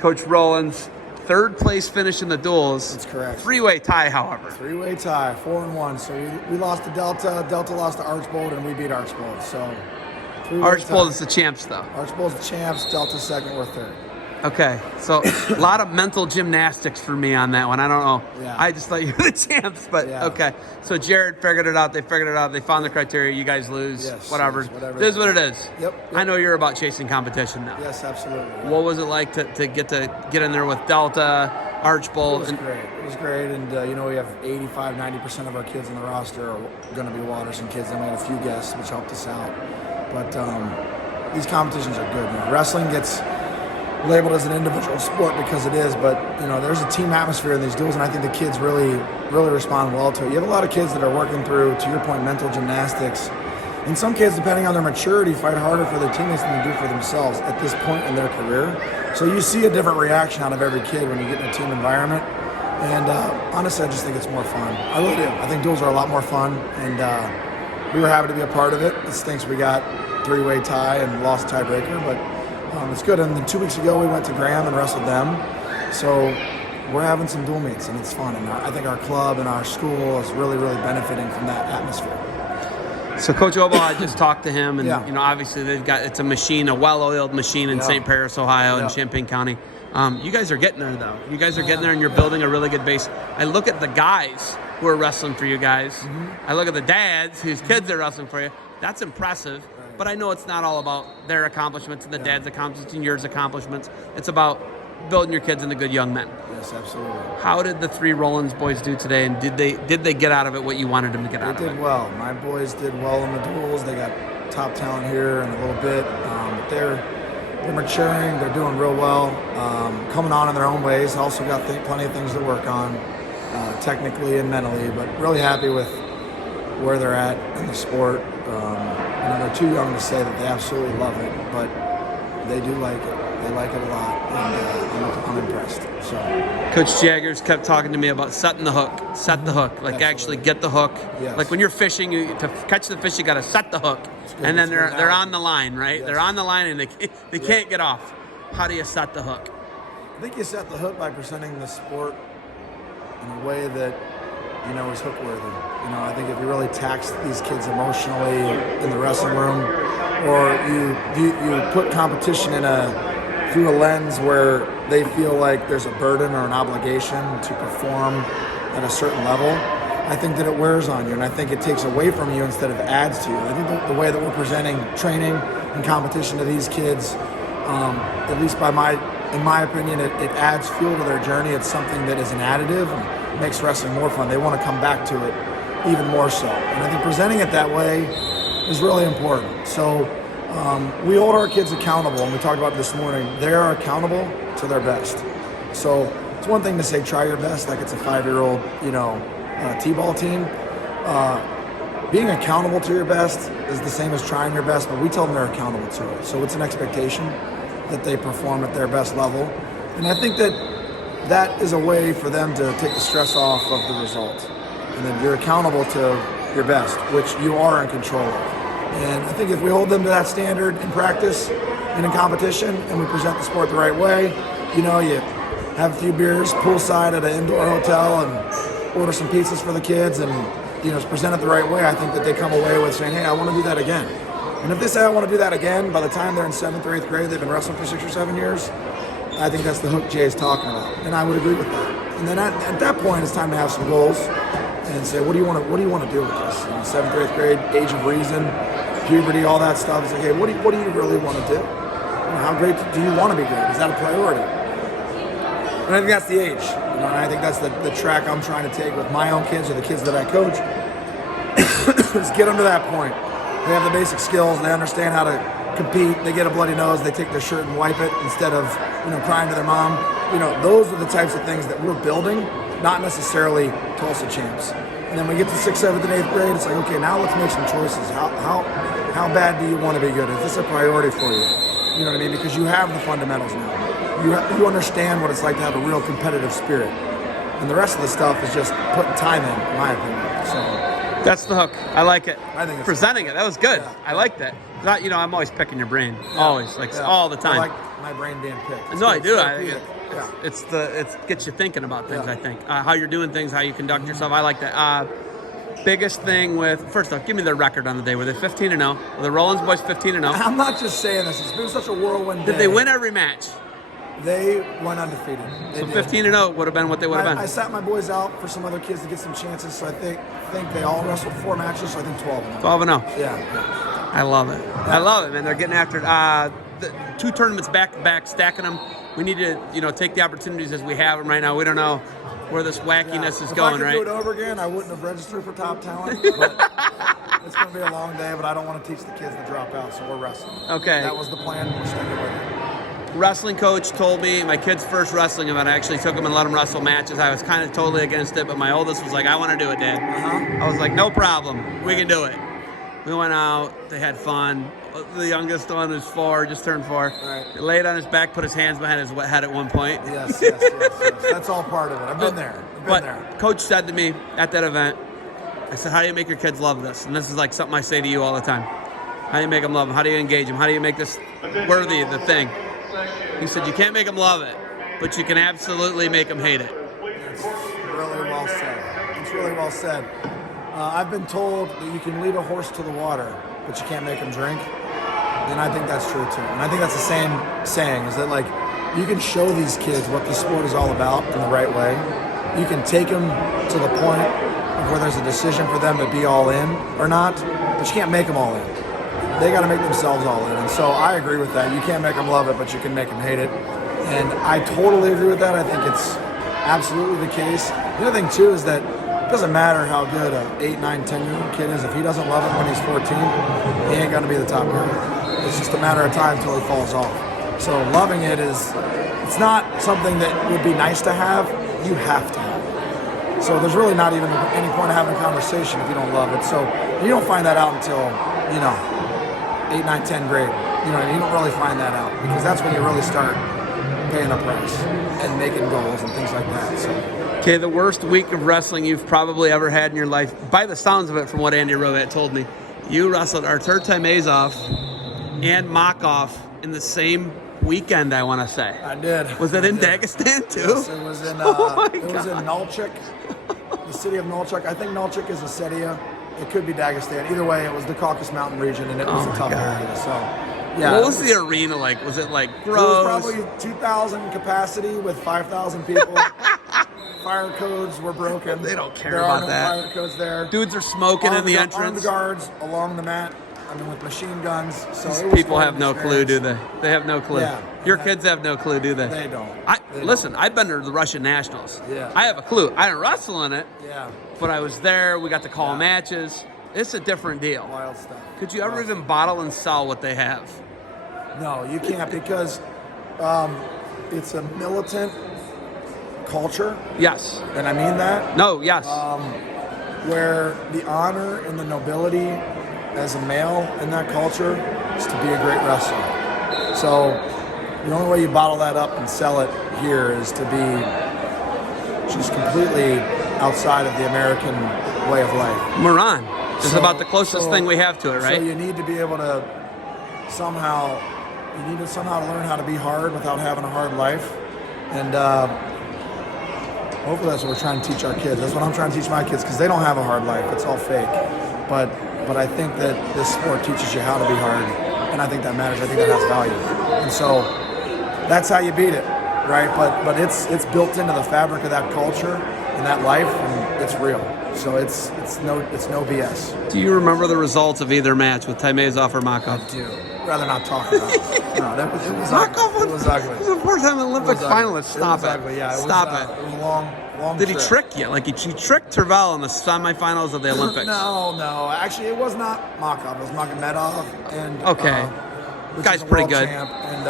Coach Rollins, third place finish in the duels. That's correct. Three-way tie, however. Three-way tie, 4-1. So we lost to Delta. Delta lost to Archbold, and we beat Archbold. So Archbold is the champs, though. Archbold's the champs. Delta second or third. Okay, so a lot of mental gymnastics for me on that one. I don't know. Yeah. I just thought you were the champs, but okay. So Jared figured it out. They figured it out. They found the criteria. You guys lose. Yes, whatever. yes, whatever It is what it is. Yep. I know you're about chasing competition now. Yes, absolutely. What was it like to get in there with Delta, Archbold? It was great. It was great, and we have 85, 90% of our kids on the roster are going to be Watterson kids, and we had a few guests, which helped us out. But these competitions are good. Wrestling gets labeled as an individual sport because it is, but there's a team atmosphere in these duels, and I think the kids really respond well to it. You have a lot of kids that are working through, to your point, mental gymnastics. And some kids, depending on their maturity, fight harder for their teammates than they do for themselves at this point in their career. So you see a different reaction out of every kid when you get in a team environment. And honestly, I just think it's more fun. I really do. I think duels are a lot more fun, and we were happy to be a part of it. It stinks we got three-way tie and lost tiebreaker, but it's good. And then 2 weeks ago, we went to Graham and wrestled them. So we're having some dual meets, and it's fun. And I think our club and our school is really benefiting from that atmosphere. So Coach Obo, I just talked to him, and obviously it's a machine, a well-oiled machine in St. Paris, Ohio, in Champaign County. You guys are getting there, though. You guys are getting there, and you're building a really good base. I look at the guys who are wrestling for you guys. Mm-hmm. I look at the dads whose kids are wrestling for you. That's impressive. But I know it's not all about their accomplishments and the dad's accomplishments and yours accomplishments. It's about building your kids into good young men. Yes, absolutely. How did the three Rollins boys do today, and did they get out of it what you wanted them to get out of it? They did well. My boys did well in the duels. They got top talent here in a little bit. They're maturing. They're doing real well. Coming on in their own ways. Also got plenty of things to work on, technically and mentally. But really happy with where they're at in the sport. They're too young to say that they absolutely love it, but they do like it. They like it a lot, and I'm impressed. So, Coach Jaggers kept talking to me about setting the hook. Set the hook, like actually get the hook. Yes. Like when you're fishing, to catch the fish, you got to set the hook, and then they're on the line, right? Yes. They're on the line, and they can't get off. How do you set the hook? I think you set the hook by presenting the sport in a way that is hook worthy. I think if you really tax these kids emotionally in the wrestling room, or you put competition through a lens where they feel like there's a burden or an obligation to perform at a certain level, I think that it wears on you, and I think it takes away from you instead of adds to you. I think the way that we're presenting training and competition to these kids, at least in my opinion, it adds fuel to their journey. It's something that is an additive and makes wrestling more fun. They want to come back to it even more so. And I think presenting it that way is really important. So we hold our kids accountable, and we talked about it this morning. They are accountable to their best. So it's one thing to say try your best, like it's a 5-year-old, T-ball team. Being accountable to your best is the same as trying your best, but we tell them they're accountable to it. So it's an expectation that they perform at their best level. And I think that is a way for them to take the stress off of the result. And then you're accountable to your best, which you are in control of. And I think if we hold them to that standard in practice and in competition, and we present the sport the right way, you have a few beers poolside at an indoor hotel and order some pizzas for the kids, and present it the right way, I think that they come away with saying, hey, I want to do that again. And if they say I want to do that again, by the time they're in 7th or 8th grade, they've been wrestling for 6 or 7 years, I think that's the hook Jay's talking about, and I would agree with that. And then at that point, it's time to have some goals and say, what do you want to do with this? 7th or 8th grade, age of reason, puberty, all that stuff. It's like, hey, what do you really want to do? How great do you want to be great? Is that a priority? And I think that's the age. And I think that's the track I'm trying to take with my own kids or the kids that I coach. Is get them to that point. They have the basic skills. They understand how to compete. They get a bloody nose. They take their shirt and wipe it instead of crying to their mom. Those are the types of things that we're building, not necessarily Tulsa champs. And then we get to 6th, 7th, and 8th grade. It's like, okay, now let's make some choices. How bad do you want to be good? Is this a priority for you? You know what I mean? Because you have the fundamentals now. You understand what it's like to have a real competitive spirit. And the rest of the stuff is just putting time in my opinion. So That's the hook. I like it. I think it's presenting it. That was good. Yeah. I like that. Not, I'm always picking your brain. Always, all the time. I like my brain being picked. No, I do. It's It gets you thinking about things. I think how you're doing things, how you conduct yourself. I like that. Biggest thing with first off, give me their record on the day. Were they 15-0? Were the Rollins boys 15-0? I'm not just saying this. It's been such a whirlwind day. Did they win every match? They went undefeated. So 15-0 would have been what they would have been. I sat my boys out for some other kids to get some chances. So I think they all wrestled 4 matches. So I think 12-0. 12-0. Yeah. I love it. I love it, man. They're getting after it. The 2 tournaments back to back, stacking them. We need to, take the opportunities as we have them right now. We don't know where this wackiness is going, right? If I could do it over again, I wouldn't have registered for Top Talent. But it's going to be a long day, but I don't want to teach the kids to drop out, so we're wrestling. Okay. That was the plan. We're sticking with it. Wrestling coach told me my kid's first wrestling event, I actually took him and let him wrestle matches. I was kind of totally against it, but my oldest was like, I want to do it, Dad. I was like, no problem. We can do it. We went out. They had fun. The youngest one is 4, just turned 4. Right. He laid on his back, put his hands behind his head at one point. Yes. That's all part of it. I've been there. Coach said to me at that event, I said, how do you make your kids love this? And this is like something I say to you all the time. How do you make them love them? How do you engage them? How do you make this worthy of the thing? He said, you can't make them love it, but you can absolutely make them hate it. It's really well said. It's really well said. I've been told that you can lead a horse to the water, but you can't make him drink. And I think that's true too. And I think that's the same saying, is that like you can show these kids what the sport is all about in the right way. You can take them to the point of where there's a decision for them to be all in or not, but you can't make them all in. They got to make themselves all in. And so I agree with that. You can't make them love it, but you can make them hate it. And I totally agree with that. I think it's absolutely the case. The other thing too is that it doesn't matter how good an 8, 9, 10-year-old kid is. If he doesn't love it when he's 14, he ain't going to be the top guy. It's just a matter of time until he falls off. So loving it it's not something that would be nice to have. You have to have it. So there's really not even any point of having a conversation if you don't love it. So you don't find that out until, 8, 9, 10 grade. You don't really find that out because that's when you really start paying a price and making goals and things like that. So. Okay, the worst week of wrestling you've probably ever had in your life, by the sounds of it from what Andy Rovat told me, you wrestled Artur Taimazov and Makov in the same weekend, I want to say. I did. Was it in Dagestan too? Yes, it was in, was in Nalchik, the city of Nalchik. I think Nalchik is Ossetia. It could be Dagestan. Either way, it was the Caucasus Mountain region, and it was a tough area. So, yeah. What was the arena like? Was it like gross? It was probably 2,000 capacity with 5,000 people. Fire codes were broken. They don't care about that. Fire codes there. Dudes are smoking in the entrance. Armed guards along the mat. With machine guns. So people have no clue, do they? They have no clue. Yeah. Your kids have no clue, do they? They don't. Listen, I've been to the Russian Nationals. Yeah. I have a clue. I didn't wrestle in it. Yeah. But I was there. We got to call matches. It's a different deal. Wild stuff. Could you ever even bottle and sell what they have? No, you can't because it's a militant culture. Yes. And I mean that. No, yes. Where the honor and the nobility as a male in that culture is to be a great wrestler. So the only way you bottle that up and sell it here is to be just completely outside of the American way of life. Moran. It's about the closest thing we have to it, right? So you need to be able to somehow learn how to be hard without having a hard life. And hopefully that's what we're trying to teach our kids. That's what I'm trying to teach my kids because they don't have a hard life. It's all fake. But I think that this sport teaches you how to be hard, and I think that matters. I think that has value. And so that's how you beat it, right? But it's built into the fabric of that culture and that life, and it's real. So it's no BS. Do you remember the results of either match with Taimazov or Makov? I do. Rather not talk about it. No, it was Makov ugly. It was ugly. He was a four-time Olympic finalist. Stop it. Ugly. Yeah, Stop it. It was a long Did he trip. trick you? Like he tricked Tervel in the semifinals of the Olympics? No. Actually, it was not Makov. It was Magomedov. And guy's pretty good. Champ, and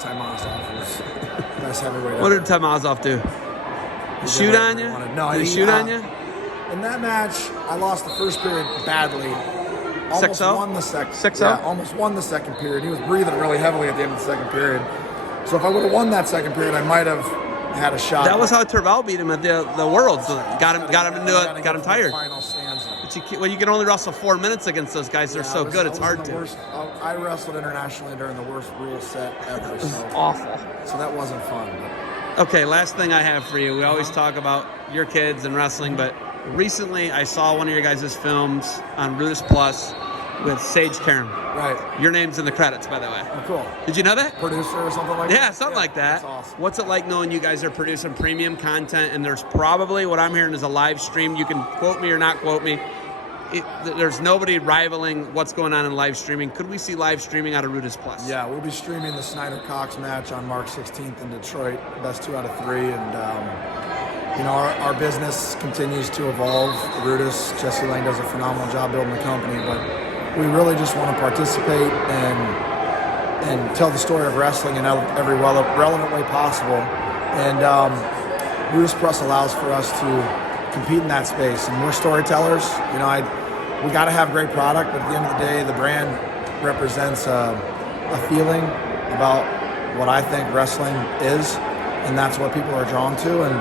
Taimazov was best heavyweight. What did Taimazov do? Shoot on you? No, did he shoot on you? In that match, I lost the first period badly. Almost 6-0? won the second. 6-0? Yeah, almost won the second period. He was breathing really heavily at the end of the second period. So if I would have won that second period, I might have had a shot. That was how Tervel beat him at the Worlds. Got him into it. Got him tired. Final stanza. But you can only wrestle 4 minutes against those guys. They're so good. It's hard to. I wrestled internationally during the worst rule set ever. It was awful. So that wasn't fun. Okay, last thing I have for you. We always talk about your kids and wrestling, but recently I saw one of your guys' films on Rudis Plus with Sage Karam. Right. Your name's in the credits, by the way. Oh, cool. Did you know that? Producer or something like that? Yeah, something like that. That's awesome. What's it like knowing you guys are producing premium content, and there's probably, what I'm hearing is a live stream. You can quote me or not quote me. There's nobody rivaling what's going on in live streaming. Could we see live streaming out of Rudis Plus? Yeah, we'll be streaming the Snyder-Cox match on March 16th in Detroit, best 2 out of 3. And, you know, our business continues to evolve. Rudis, Jesse Lang does a phenomenal job building the company, but we really just want to participate and tell the story of wrestling in every relevant way possible. And Rudis Plus allows for us to compete in that space. And we're storytellers. You know, we got to have great product, but at the end of the day, the brand represents a feeling about what I think wrestling is, and that's what people are drawn to, and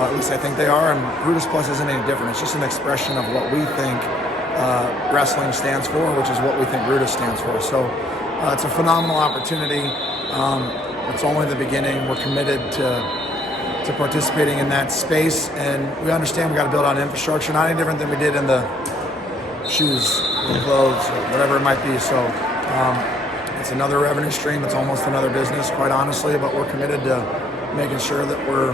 at least I think they are. And Rudis Plus isn't any different. It's just an expression of what we think wrestling stands for, which is what we think Rudis stands for. So it's a phenomenal opportunity. It's only the beginning. We're committed to participating in that space, and we understand we got to build on infrastructure, not any different than we did in the shoes, the clothes, whatever it might be. So it's another revenue stream. It's almost another business, quite honestly, but we're committed to making sure that we're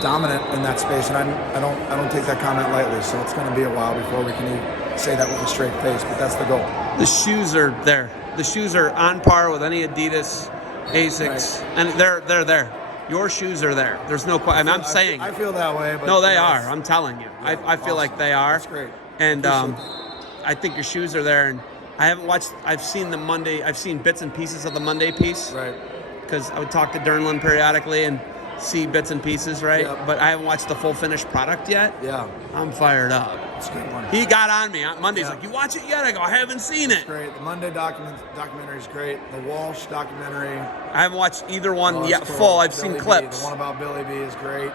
dominant in that space, and I don't take that comment lightly. So it's going to be a while before we can even say that with a straight face, but that's the goal. The shoes are there. The shoes are on par with any Adidas, Asics, right. And they're there. Your shoes are there. There's no question. I'm saying. I feel that way. But no, they are. I'm telling you. Yeah, I feel like they are. That's great. And I think your shoes are there. And I haven't watched. I've seen the Monday. I've seen bits and pieces of the Monday piece. Right. Because I would talk to Dernland periodically and see bits and pieces, right? Yeah. But I haven't watched the full finished product yet. Yeah. I'm fired up. It's a good one. He got on me on Monday. He's like, "You watch it yet?" I go, "I haven't seen it." It's great. The Monday documentary is great. The Walsh documentary. I haven't watched either one yet full. I've seen clips. The one about Billy B is great.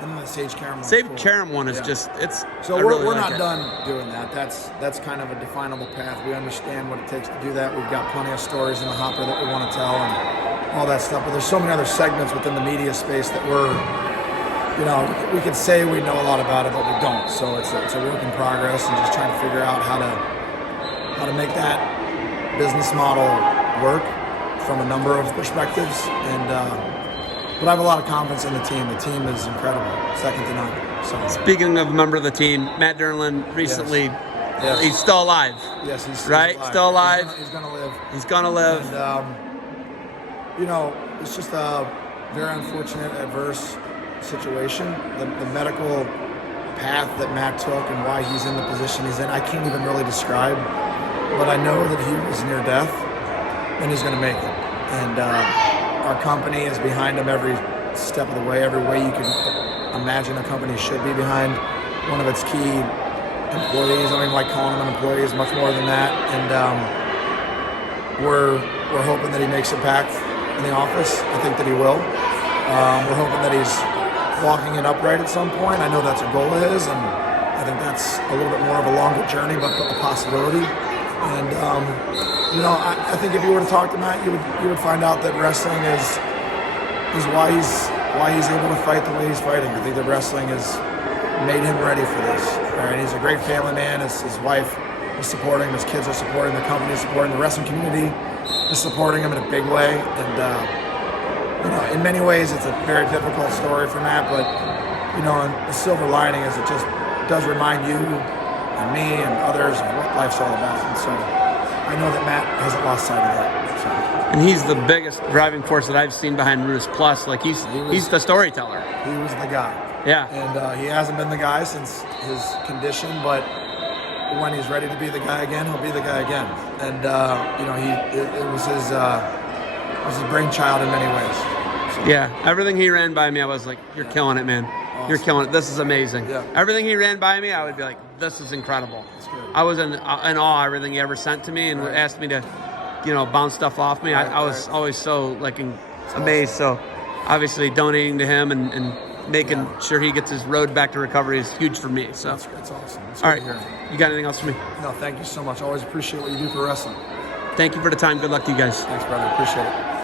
And then the Sage Karam one. Sage Karam one is just, it's. So really we're like not done doing that. That's kind of a definable path. We understand what it takes to do that. We've got plenty of stories in the hopper that we want to tell and all that stuff. But there's so many other segments within the media space that we're, you know, we could say we know a lot about it, but we don't. So it's a work in progress, and just trying to figure out how to make that business model work from a number of perspectives. And but I have a lot of confidence in the team. The team is incredible, second to none. So. Speaking of a member of the team, Matt Dernland recently, yes. He's still alive. Yes, he's right. Alive. Still alive. He's gonna live. He's gonna live. And you know, it's just a very unfortunate, adverse situation. The medical path that Matt took and why he's in the position he's in, I can't even really describe. But I know that he was near death, and he's going to make it. And our company is behind him every step of the way, every way you can imagine a company should be behind one of its key employees. I mean, like calling him an employee is much more than that. And we're hoping that he makes it back in the office. I think that he will. We're hoping that he's walking it upright at some point. I know that's a goal of his, and I think that's a little bit more of a longer journey, but a possibility. And you know, I think if you were to talk to Matt, you would find out that wrestling is why he's able to fight the way he's fighting. I think that wrestling has made him ready for this. Right? He's a great family man. His wife is supporting him. His kids are supporting. The company is supporting. The wrestling community is supporting him in a big way. And you know, in many ways, it's a very difficult story for Matt. But you know, the silver lining is it just does remind you and me and others of what life's all about. And so I know that Matt hasn't lost sight of that. So. And he's the biggest driving force that I've seen behind Rudis Plus. Like he's the storyteller. He was the guy. Yeah. And he hasn't been the guy since his condition, but when he's ready to be the guy again, he'll be the guy again. And you know, it was his brainchild in many ways. So. Yeah. Everything he ran by me, I was like, "You're killing it, man. Awesome. You're killing it. This is amazing." Yeah. Everything he ran by me, I would be like, "This is incredible." That's good. I was in awe of everything he ever sent to me and asked me to, you know, bounce stuff off me. I was always so like amazed. So obviously donating to him and making sure he gets his road back to recovery is huge for me. So That's awesome. That's all good right, to hear. you got anything else for me? No, thank you so much. Always appreciate what you do for wrestling. Thank you for the time. Good luck to you guys. Thanks, brother. Appreciate it.